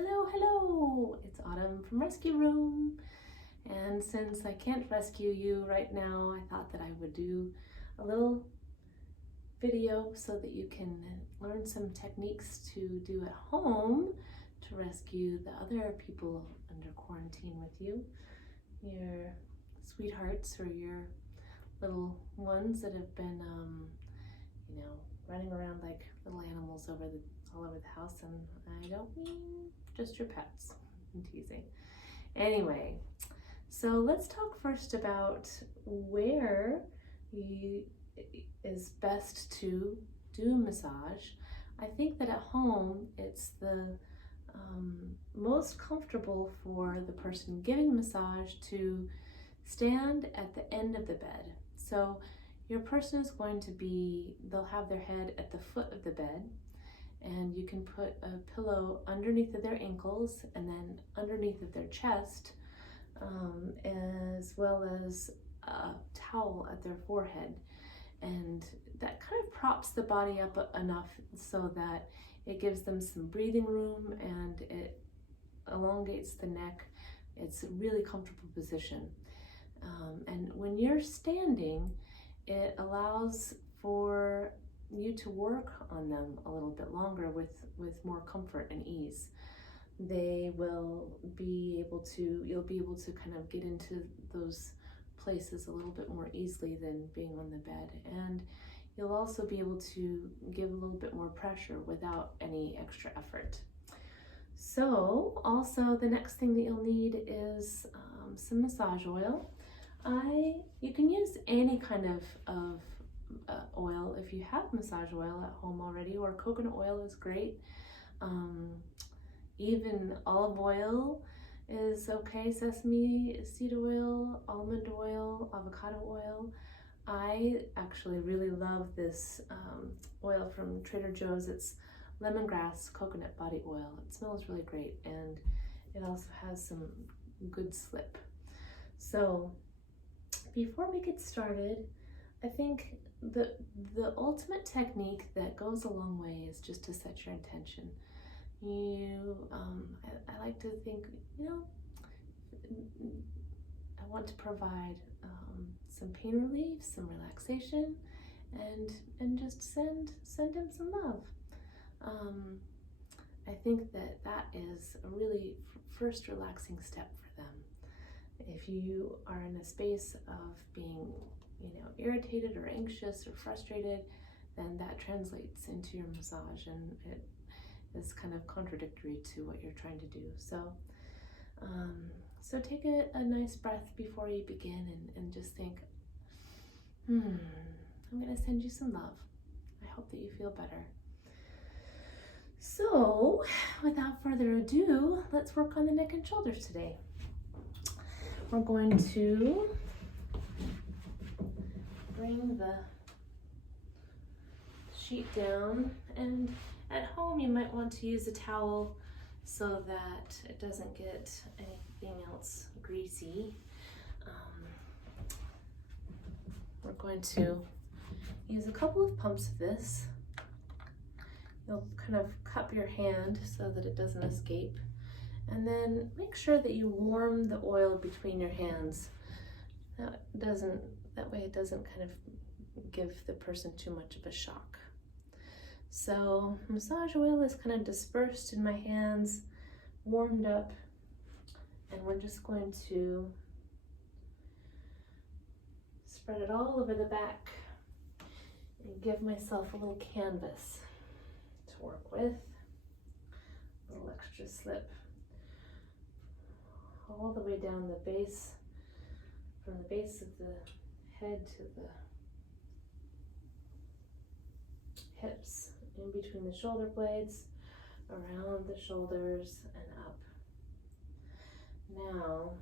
Hello, hello! It's Autumn from Rescue Room. And since I can't rescue you right now, I thought that I would do a little video so that you can learn some techniques to do at home to rescue the other people under quarantine with you. Your sweethearts or your little ones that have been, running around like little animals all over the house, and I don't mean just your pets. I'm teasing. Anyway, so let's talk first about where is best to do massage. I think that at home it's the most comfortable for the person giving massage to stand at the end of the bed. So your person is going to they'll have their head at the foot of the bed, and you can put a pillow underneath of their ankles and then underneath of their chest, as well as a towel at their forehead. And that kind of props the body up enough so that it gives them some breathing room and it elongates the neck. It's a really comfortable position. And when you're standing, it allows for you to work on them a little bit longer with more comfort and ease. You'll be able to kind of get into those places a little bit more easily than being on the bed. And you'll also be able to give a little bit more pressure without any extra effort. So also the next thing that you'll need is some massage oil. You can use any kind of oil if you have massage oil at home already, or coconut oil is great. Even olive oil is okay, sesame seed oil, almond oil, avocado oil. I actually really love this oil from Trader Joe's. It's lemongrass coconut body oil. It smells really great, and it also has some good slip. So before we get started, I think the ultimate technique that goes a long way is just to set your intention. I like to think, I want to provide some pain relief, some relaxation, and just send him some love. I think that is a really first relaxing step for them. If you are in a space of being, irritated or anxious or frustrated, then that translates into your massage, and it is kind of contradictory to what you're trying to do. So, take a nice breath before you begin, and just think, I'm going to send you some love. I hope that you feel better. So, without further ado, let's work on the neck and shoulders today. We're going to bring the sheet down, and at home you might want to use a towel so that it doesn't get anything else greasy. We're going to use a couple of pumps of this. You'll kind of cup your hand so that it doesn't escape. And then make sure that you warm the oil between your hands. That way it doesn't kind of give the person too much of a shock. So massage oil is kind of dispersed in my hands, warmed up, and we're just going to spread it all over the back and give myself a little canvas to work with. A little extra slip all the way down the base, from the base of the head to the hips, in between the shoulder blades, around the shoulders and up. Now,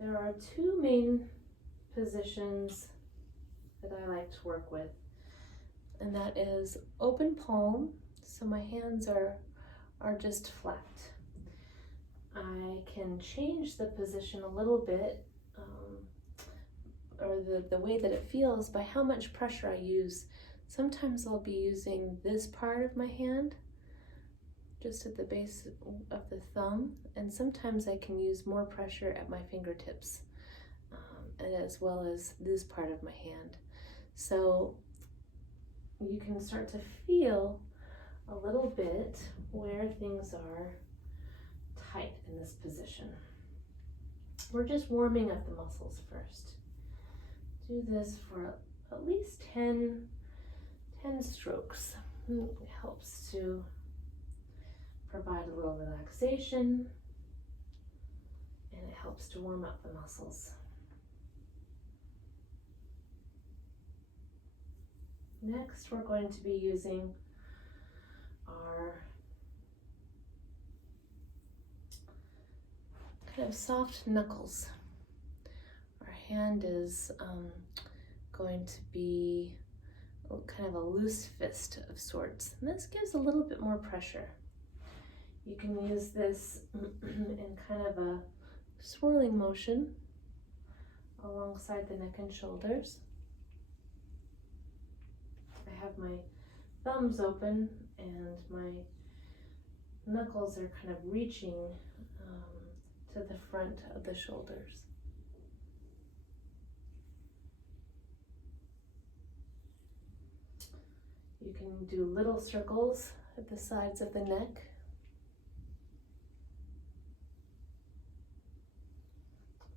there are two main positions that I like to work with, and that is open palm, so my hands are just flat. I can change the position a little bit, or the way that it feels, by how much pressure I use Sometimes I'll be using this part of my hand, just at the base of the thumb, and sometimes I can use more pressure at my fingertips, as well as this part of my hand. So you can start to feel a little bit where things are tight in this position. We're just warming up the muscles first. Do this for at least 10 strokes. It helps to provide a little relaxation, and it helps to warm up the muscles. Next, we're going to be using our kind of soft knuckles. Our hand is going to be kind of a loose fist of sorts, and this gives a little bit more pressure. You can use this in kind of a swirling motion alongside the neck and shoulders. I have my thumbs open and my knuckles are kind of reaching to the front of the shoulders. You can do little circles at the sides of the neck.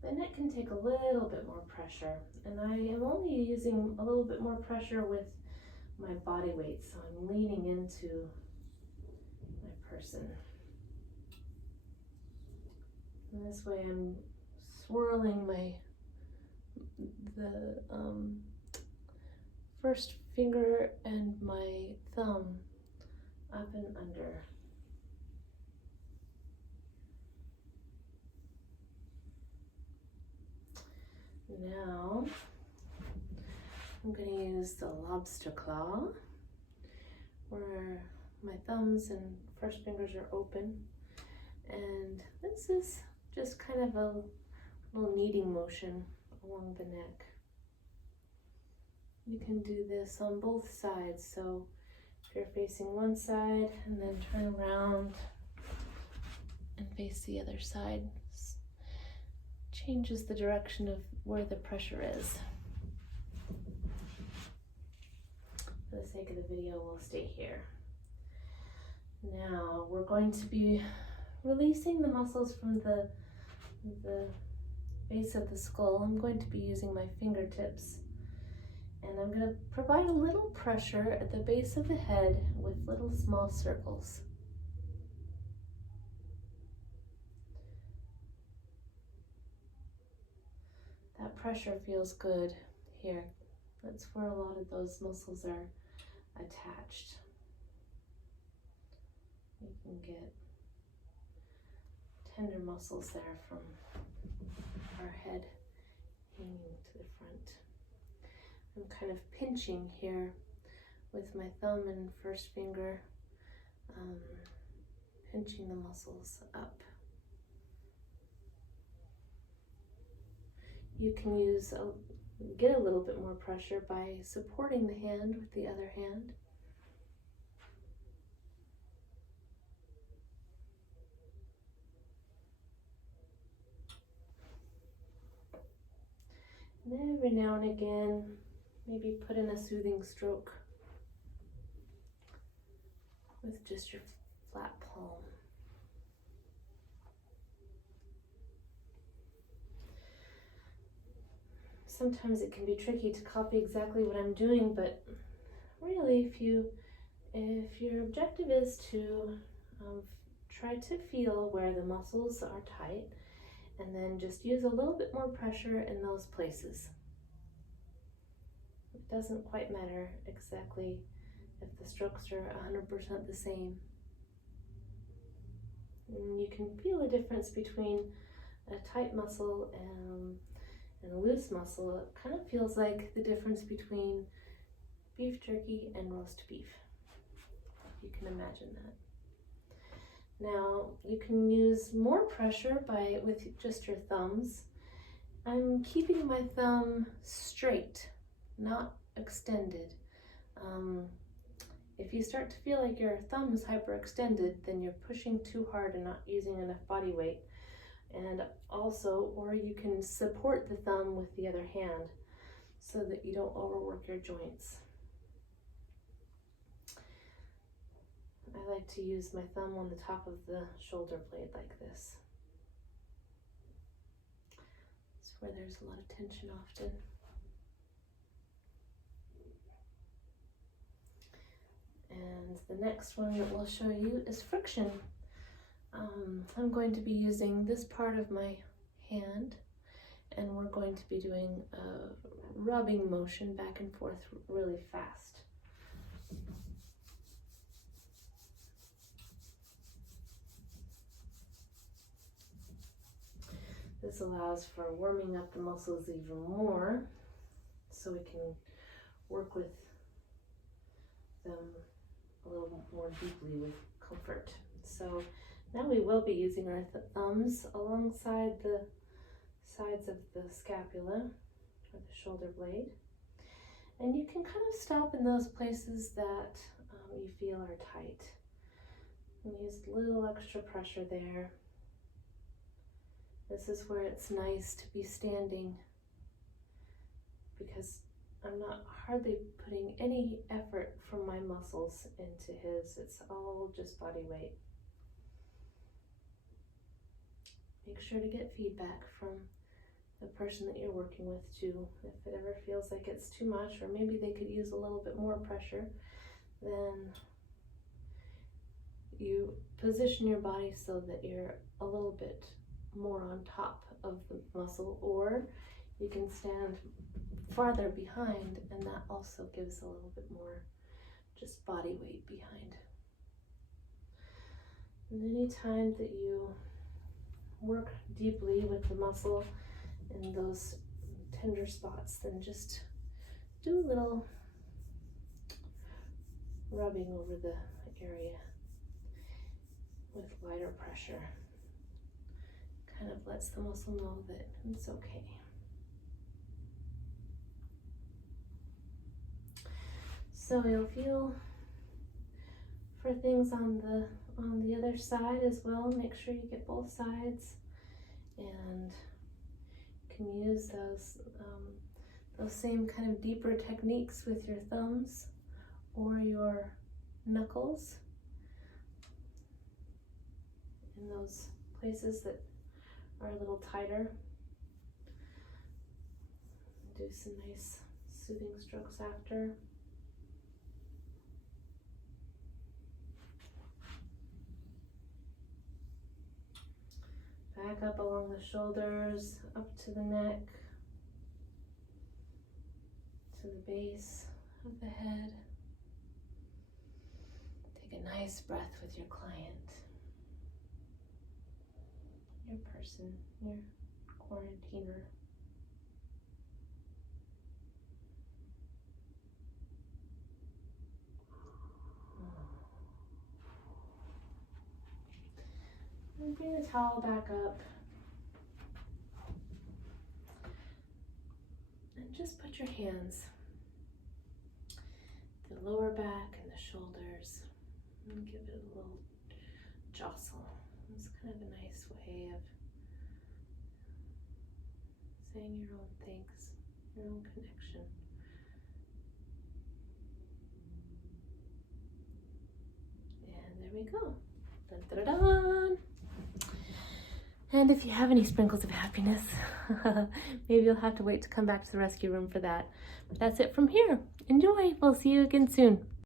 The neck can take a little bit more pressure, and I am only using a little bit more pressure with my body weight, so I'm leaning into my person. And this way I'm swirling the first finger and my thumb up and under. Now I'm going to use the lobster claw, where my thumbs and first fingers are open, and this is just kind of a little kneading motion along the neck. You can do this on both sides, so if you're facing one side and then turn around and face the other side, changes the direction of where the pressure is. For the sake of the video, we'll stay here. Now we're going to be releasing the muscles from the base of the skull. I'm going to be using my fingertips, and I'm going to provide a little pressure at the base of the head with little small circles. That pressure feels good here. That's where a lot of those muscles are attached. You can get tender muscles there from our head hanging to the front. I'm kind of pinching here with my thumb and first finger, pinching the muscles up. You can get a little bit more pressure by supporting the hand with the other hand. And then every now and again, maybe put in a soothing stroke with just your flat palm. Sometimes it can be tricky to copy exactly what I'm doing, but really if your objective is to try to feel where the muscles are tight, and then just use a little bit more pressure in those places. It doesn't quite matter exactly if the strokes are 100% the same. And you can feel a difference between a tight muscle and a loose muscle. It kind of feels like the difference between beef jerky and roast beef. You can imagine that. Now you can use more pressure with just your thumbs. I'm keeping my thumb straight, not extended. If you start to feel like your thumb is hyperextended, then you're pushing too hard and not using enough body weight. And also, or you can support the thumb with the other hand so that you don't overwork your joints. I like to use my thumb on the top of the shoulder blade like this. It's where there's a lot of tension often. And the next one that we'll show you is friction. I'm going to be using this part of my hand, and we're going to be doing a rubbing motion back and forth really fast. This allows for warming up the muscles even more, so we can work with them a little more deeply with comfort. So now we will be using our thumbs alongside the sides of the scapula or the shoulder blade. And you can kind of stop in those places that you feel are tight. And use a little extra pressure there. This is where it's nice to be standing, because I'm not hardly putting any effort from my muscles into his. It's all just body weight. Make sure to get feedback from the person that you're working with too. If it ever feels like it's too much, or maybe they could use a little bit more pressure, then you position your body so that you're a little bit more on top of the muscle, or you can stand farther behind, and that also gives a little bit more just body weight behind. And any time that you work deeply with the muscle in those tender spots, then just do a little rubbing over the area with lighter pressure. Kind of lets the muscle know that it's okay. So you'll feel for things on the other side as well. Make sure you get both sides, and you can use those same kind of deeper techniques with your thumbs or your knuckles in those places that are a little tighter. Do some nice soothing strokes after. Back up along the shoulders, up to the neck, to the base of the head. Take a nice breath with your client, your person, your quarantiner. And bring the towel back up. And just put your hands, the lower back and the shoulders, and give it a little jostle. It's kind of a nice way of saying your own thanks, your own connection. And there we go. Dun, dun, dun, dun. And if you have any sprinkles of happiness, maybe you'll have to wait to come back to the rescue room for that. But that's it from here. Enjoy. We'll see you again soon.